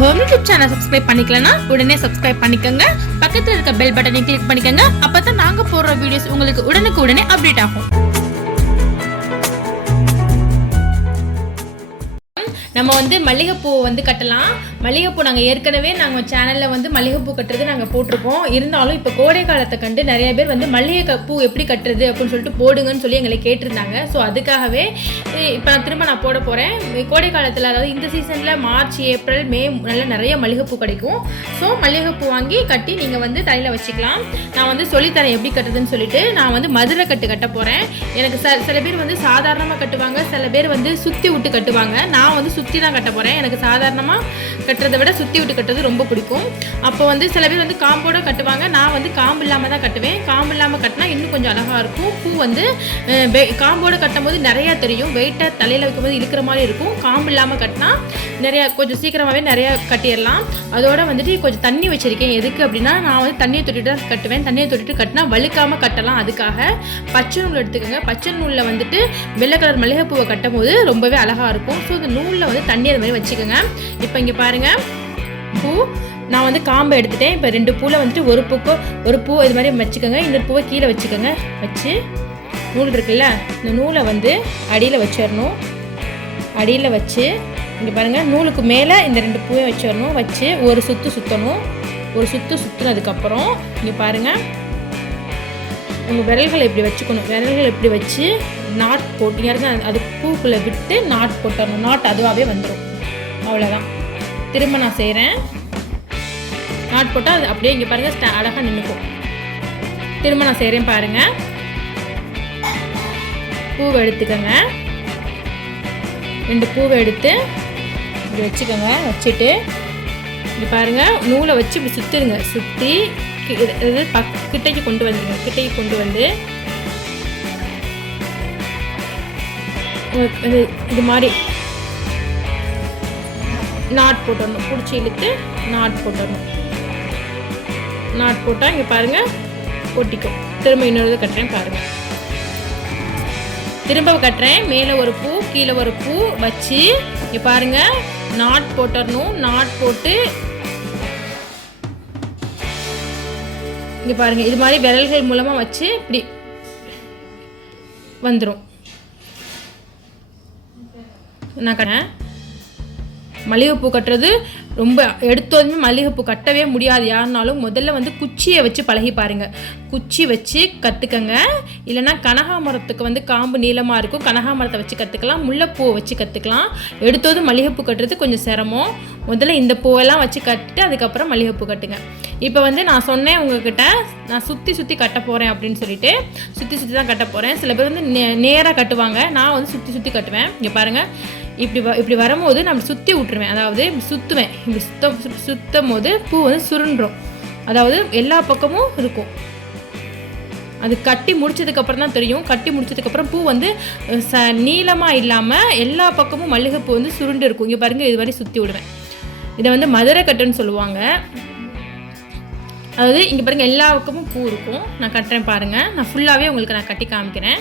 Home YouTube channel subscribe பண்ணிக்கலனா உடனே subscribe பண்ணிக்கோங்க. பக்கத்துல இருக்க பெல் பட்டனை கிளிக் பண்ணிக்கோங்க. அப்பதான் நாங்க போடுற வீடியோஸ் உங்களுக்கு உடனுக்குடனே அப்டேட் ஆகும். நம்ம மல்லிகைப்பூ கட்டலாம். மல்லிகைப்பூ நாங்கள் ஏற்கனவே நாங்கள் சேனலில் மல்லிகைப்பூ கட்டுறது நாங்கள் போட்டிருப்போம். இருந்தாலும் இப்போ கோடை காலத்தை கண்டு நிறைய பேர் மல்லிகைப்பூ எப்படி கட்டுறது அப்படின்னு சொல்லிட்டு போடுங்கன்னு சொல்லி எங்களை கேட்டிருந்தாங்க. ஸோ அதுக்காகவே இப்போ நான் போட போகிறேன். கோடை காலத்தில், அதாவது இந்த சீசனில் மார்ச், ஏப்ரல், மே நல்ல நிறைய மல்லிகைப்பூ கிடைக்கும். ஸோ மல்லிகைப்பூ வாங்கி கட்டி நீங்கள் தலையில் வச்சுக்கலாம். நான் சொல்லித்தரேன் எப்படி கட்டுறதுன்னு சொல்லிட்டு. நான் மதுரை கட்ட போகிறேன். எனக்கு சில பேர் சாதாரணமாக கட்டுவாங்க, சில பேர் சுற்றி விட்டு கட்டுவாங்க. நான் சுற்றி தான் கட்ட போகிறேன். எனக்கு சாதாரணமாக கட்டுறதை விட சுற்றி விட்டு கட்டுறது ரொம்ப பிடிக்கும். அப்போ சில பேர் காம்போட கட்டுவாங்க. நான் காம்பு இல்லாமல் தான் கட்டுவேன். காம்பு இல்லாமல் கட்டினா இன்னும் கொஞ்சம் அழகாக இருக்கும். பூ காம்போட கட்டும் போது நிறையா தெரியும். வெயிட்டாக தலையில் வைக்கும்போது இழுக்கிற மாதிரி இருக்கும். காம்பு இல்லாமல் கட்டினா நிறையா கொஞ்சம் சீக்கிரமாகவே நிறையா கட்டிடலாம். அதோட கொஞ்சம் தண்ணி வச்சுருக்கேன். எதுக்கு அப்படின்னா, நான் தண்ணியை தொட்டிட்டு தான் கட்டுவேன். தண்ணியை தொட்டிட்டு கட்டினா வழுக்காமல் கட்டலாம். அதுக்காக பச்சை நூல் எடுத்துக்கோங்க. பச்சை நூலில் வெள்ளை கலர் மல்லிகைப்பூவை கட்டும் போது ரொம்பவே அழகாக இருக்கும். ஸோ இந்த நூலில் தண்ணி அது மாதிரி வச்சுக்கோங்க. இப்போ இங்கே பாருங்கள், பூ நான் காம்பை எடுத்துட்டேன். இப்போ 2 பூவில் ஒரு பூ இது மாதிரி வச்சுக்கோங்க. இந்த பூவை கீழே வச்சுக்கோங்க. வச்சு நூல் இருக்குல்ல, இந்த நூலை அடியில் வச்சிடணும். அடியில் வச்சு இங்கே பாருங்கள், நூலுக்கு மேலே இந்த 2 பூவை வச்சிடணும். வச்சு ஒரு சுற்று சுற்றணும். ஒரு சுற்றுனதுக்கப்புறம் இங்கே பாருங்கள், உங்கள் விரல்களை இப்படி வச்சுக்கணும். விரல்கள் இப்படி வச்சு நாட் போட்டிங்க. அது பூக்குள்ளே விட்டு நாட் போட்டணும். நாட் அதுவாகவே வந்துடும். அவ்வளோதான். திரும்ப நான் செய்கிறேன். நாட் போட்டால் அது அப்படியே இங்கே பாருங்கள் அழகாக நின்றுக்கும். திரும்ப நான் செய்கிறேன் பாருங்கள். பூவை எடுத்துக்கோங்க. 2 பூவை எடுத்து இப்படி வச்சுக்கோங்க. வச்சுட்டு இங்கே பாருங்கள், நூலை வச்சு இப்படி சுற்றிடுங்க. சுற்றி கிட்டைக்கு கொண்டு வந்துடுங்க. கிட்டைக்கு கொண்டு வந்து இது மாதிரி நாட் போட்டுடணும். பிடிச்சி இழுத்து நாட் போட்டுடணும். நாட் போட்டால் இங்கே பாருங்கள் ஒட்டிக்கும். திரும்ப இன்னொரு கட்டுறேன் பாருங்கள். திரும்ப கட்டுறேன். மேலே ஒரு பூ, கீழே ஒரு பூ வச்சு இங்கே பாருங்கள் நாட் போட்டுடணும். நாட் போட்டு இங்கே பாருங்கள், இது மாதிரி விரல்கள் மூலமாக வச்சு இப்படி வந்துடும். நான் கட்டேன். மல்லிகைப்பூ கட்டுறது ரொம்ப எடுத்தோதுமே மல்லிகைப்பூ கட்டவே முடியாது யாருனாலும். முதல்ல குச்சியை வச்சு பழகி பாருங்கள். குச்சி வச்சு கற்றுக்கங்க. இல்லைனா கனகாமரத்துக்கு காம்பு நீளமாக இருக்கும். கனகாமரத்தை வச்சு கற்றுக்கலாம். முல்லைப்பூவை வச்சு கற்றுக்கலாம். எடுத்தோது மல்லிகைப்பூ கட்டுறது கொஞ்சம் சிரமம். முதல்ல இந்த பூவெல்லாம் வச்சு கட்டிட்டு அதுக்கப்புறம் மல்லிகைப்பூ கட்டுங்க. இப்போ நான் சொன்னேன் உங்ககிட்ட, நான் சுற்றி கட்ட போகிறேன் அப்படின்னு சொல்லிட்டு. சுற்றி தான் கட்ட போகிறேன். சில பேர் நேராக கட்டுவாங்க. நான் சுற்றி கட்டுவேன். இங்கே பாருங்கள், இப்படி வரும்போது நம்ம சுற்றி விட்டுருவேன். அதாவது சுற்றுவேன். இப்படி சுற்றும் போது பூ சுருண்டுரும். அதாவது எல்லா பக்கமும் இருக்கும். அது கட்டி முடிச்சதுக்கப்புறம் தான் தெரியும். கட்டி முடிச்சதுக்கப்புறம் பூ நீளமாக இல்லாமல் எல்லா பக்கமும் மல்லிகைப்பூ சுருண்டு இருக்கும். இங்கே பாருங்கள், இது மாதிரி சுற்றி விடுவேன். இதை மதுரை கட்டுன்னு சொல்லுவாங்க. அதாவது இங்கே பாருங்கள், எல்லா பக்கமும் பூ இருக்கும். நான் கட்டுறேன் பாருங்கள். நான் ஃபுல்லாகவே உங்களுக்கு நான் கட்டி காமிக்கிறேன்.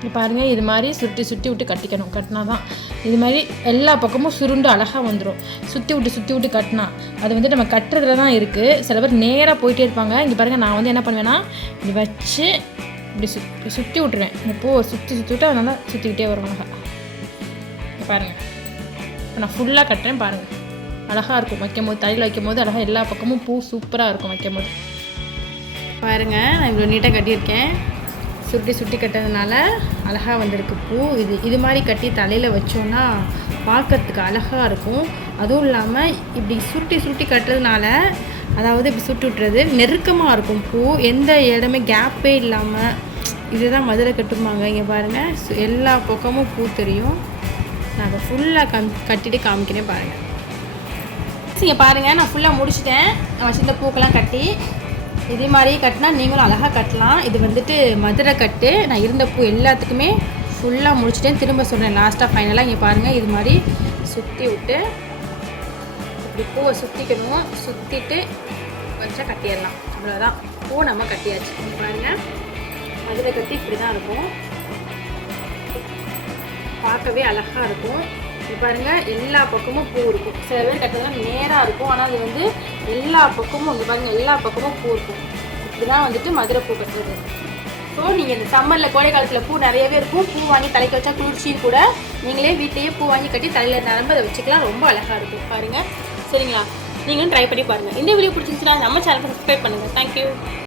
இங்கே பாருங்கள், இது மாதிரி சுற்றி சுற்றி விட்டு கட்டிக்கணும். கட்டினா தான் இது மாதிரி எல்லா பக்கமும் சுருண்டு அழகாக வந்துடும். சுற்றி விட்டு கட்டினா அது வந்து நம்ம கட்டுறதுல தான் இருக்குது. சில பேர் நேராக போயிட்டே இருப்பாங்க. இங்கே பாருங்கள், நான் வந்து என்ன பண்ணுவேன்னா இப்படி வச்சு இப்படி சுற்றி விட்டுருவேன். இந்த பூவை சுற்றி விட்டு அதனால சுற்றிக்கிட்டே வருவாங்க. பாருங்கள், இப்போ நான் ஃபுல்லாக கட்டுறேன். பாருங்கள், அழகாக இருக்கும். வைக்கும் போது தலையில் வைக்கும் போது அழகாக எல்லா பக்கமும் பூ சூப்பராக இருக்கும் வைக்கும் போது. பாருங்கள், நான் இவ்வளோ நீட்டாக கட்டியிருக்கேன். சுற்றி கட்டுறதுனால அழகாக வந்திருக்கு பூ. இது மாதிரி கட்டி தலையில் வச்சோன்னா பார்க்கறதுக்கு அழகாக இருக்கும். அதுவும் இல்லாமல் இப்படி சுருட்டி கட்டுறதுனால, அதாவது இப்படி சுட்டி விட்டுறது நெருக்கமாக இருக்கும் பூ. எந்த இடமே கேப்பே இல்லாமல். இதுதான் மதுரை கட்டுமாங்க. இங்கே பாருங்கள், எல்லா பக்கமும் பூ தெரியும். நான் அதை ஃபுல்லாக கட்டிட்டு காமிக்கிறேன் பாருங்கள். இங்கே பாருங்கள், நான் ஃபுல்லாக முடிச்சிட்டேன். வச்சிருந்த பூக்கெல்லாம் கட்டி இதே மாதிரி கட்டினா நீங்களும் அழகாக கட்டலாம். இது வந்துட்டு மதுரை கட்டு. நான் இருந்த பூ எல்லாத்துக்குமே ஃபுல்லாக முடிச்சிட்டேன். திரும்ப சொல்கிறேன் லாஸ்ட்டாக ஃபைனலாக. இங்கே பாருங்கள், இது மாதிரி சுற்றி விட்டு இப்படி பூவை சுற்றிக்கணும். சுற்றிட்டு கொஞ்சம் கட்டிடலாம். அவ்வளோதான், பூ நம்ம கட்டியாச்சு. இங்கே பாருங்கள், மதுரை கட்டி இப்படி தான் இருக்கும். பார்க்கவே அழகாக இருக்கும். இப்போ பாருங்கள், எல்லா பக்கமும் பூ இருக்கும். சில பேர் கட்டுறதுலாம் நேராக இருக்கும். ஆனால் அது வந்து எல்லா பக்கமும் இங்கே பாருங்கள், எல்லா பக்கமும் பூ இருக்கும். இப்படி தான் வந்துட்டு மதுரை பூ கட்டுறது. ஸோ நீங்கள் இந்த சம்மரில் கோடை காலத்தில் பூ நிறையவே இருக்கும். பூ வாங்கி தலைக்கு வச்சா குளிர்ச்சியும் கூட. நீங்களே வீட்டையே பூ வாங்கி கட்டி தலையில் நரம்பு அதை வச்சுக்கலாம். ரொம்ப அழகாக இருக்கும் பாருங்கள். சரிங்களா, நீங்களும் ட்ரை பண்ணி பாருங்கள். இந்த வீடியோ பிடிச்சிருந்துச்சுன்னா நம்ம சேனலுக்கு சப்ஸ்கிரைப் பண்ணுங்கள். தேங்க்யூ.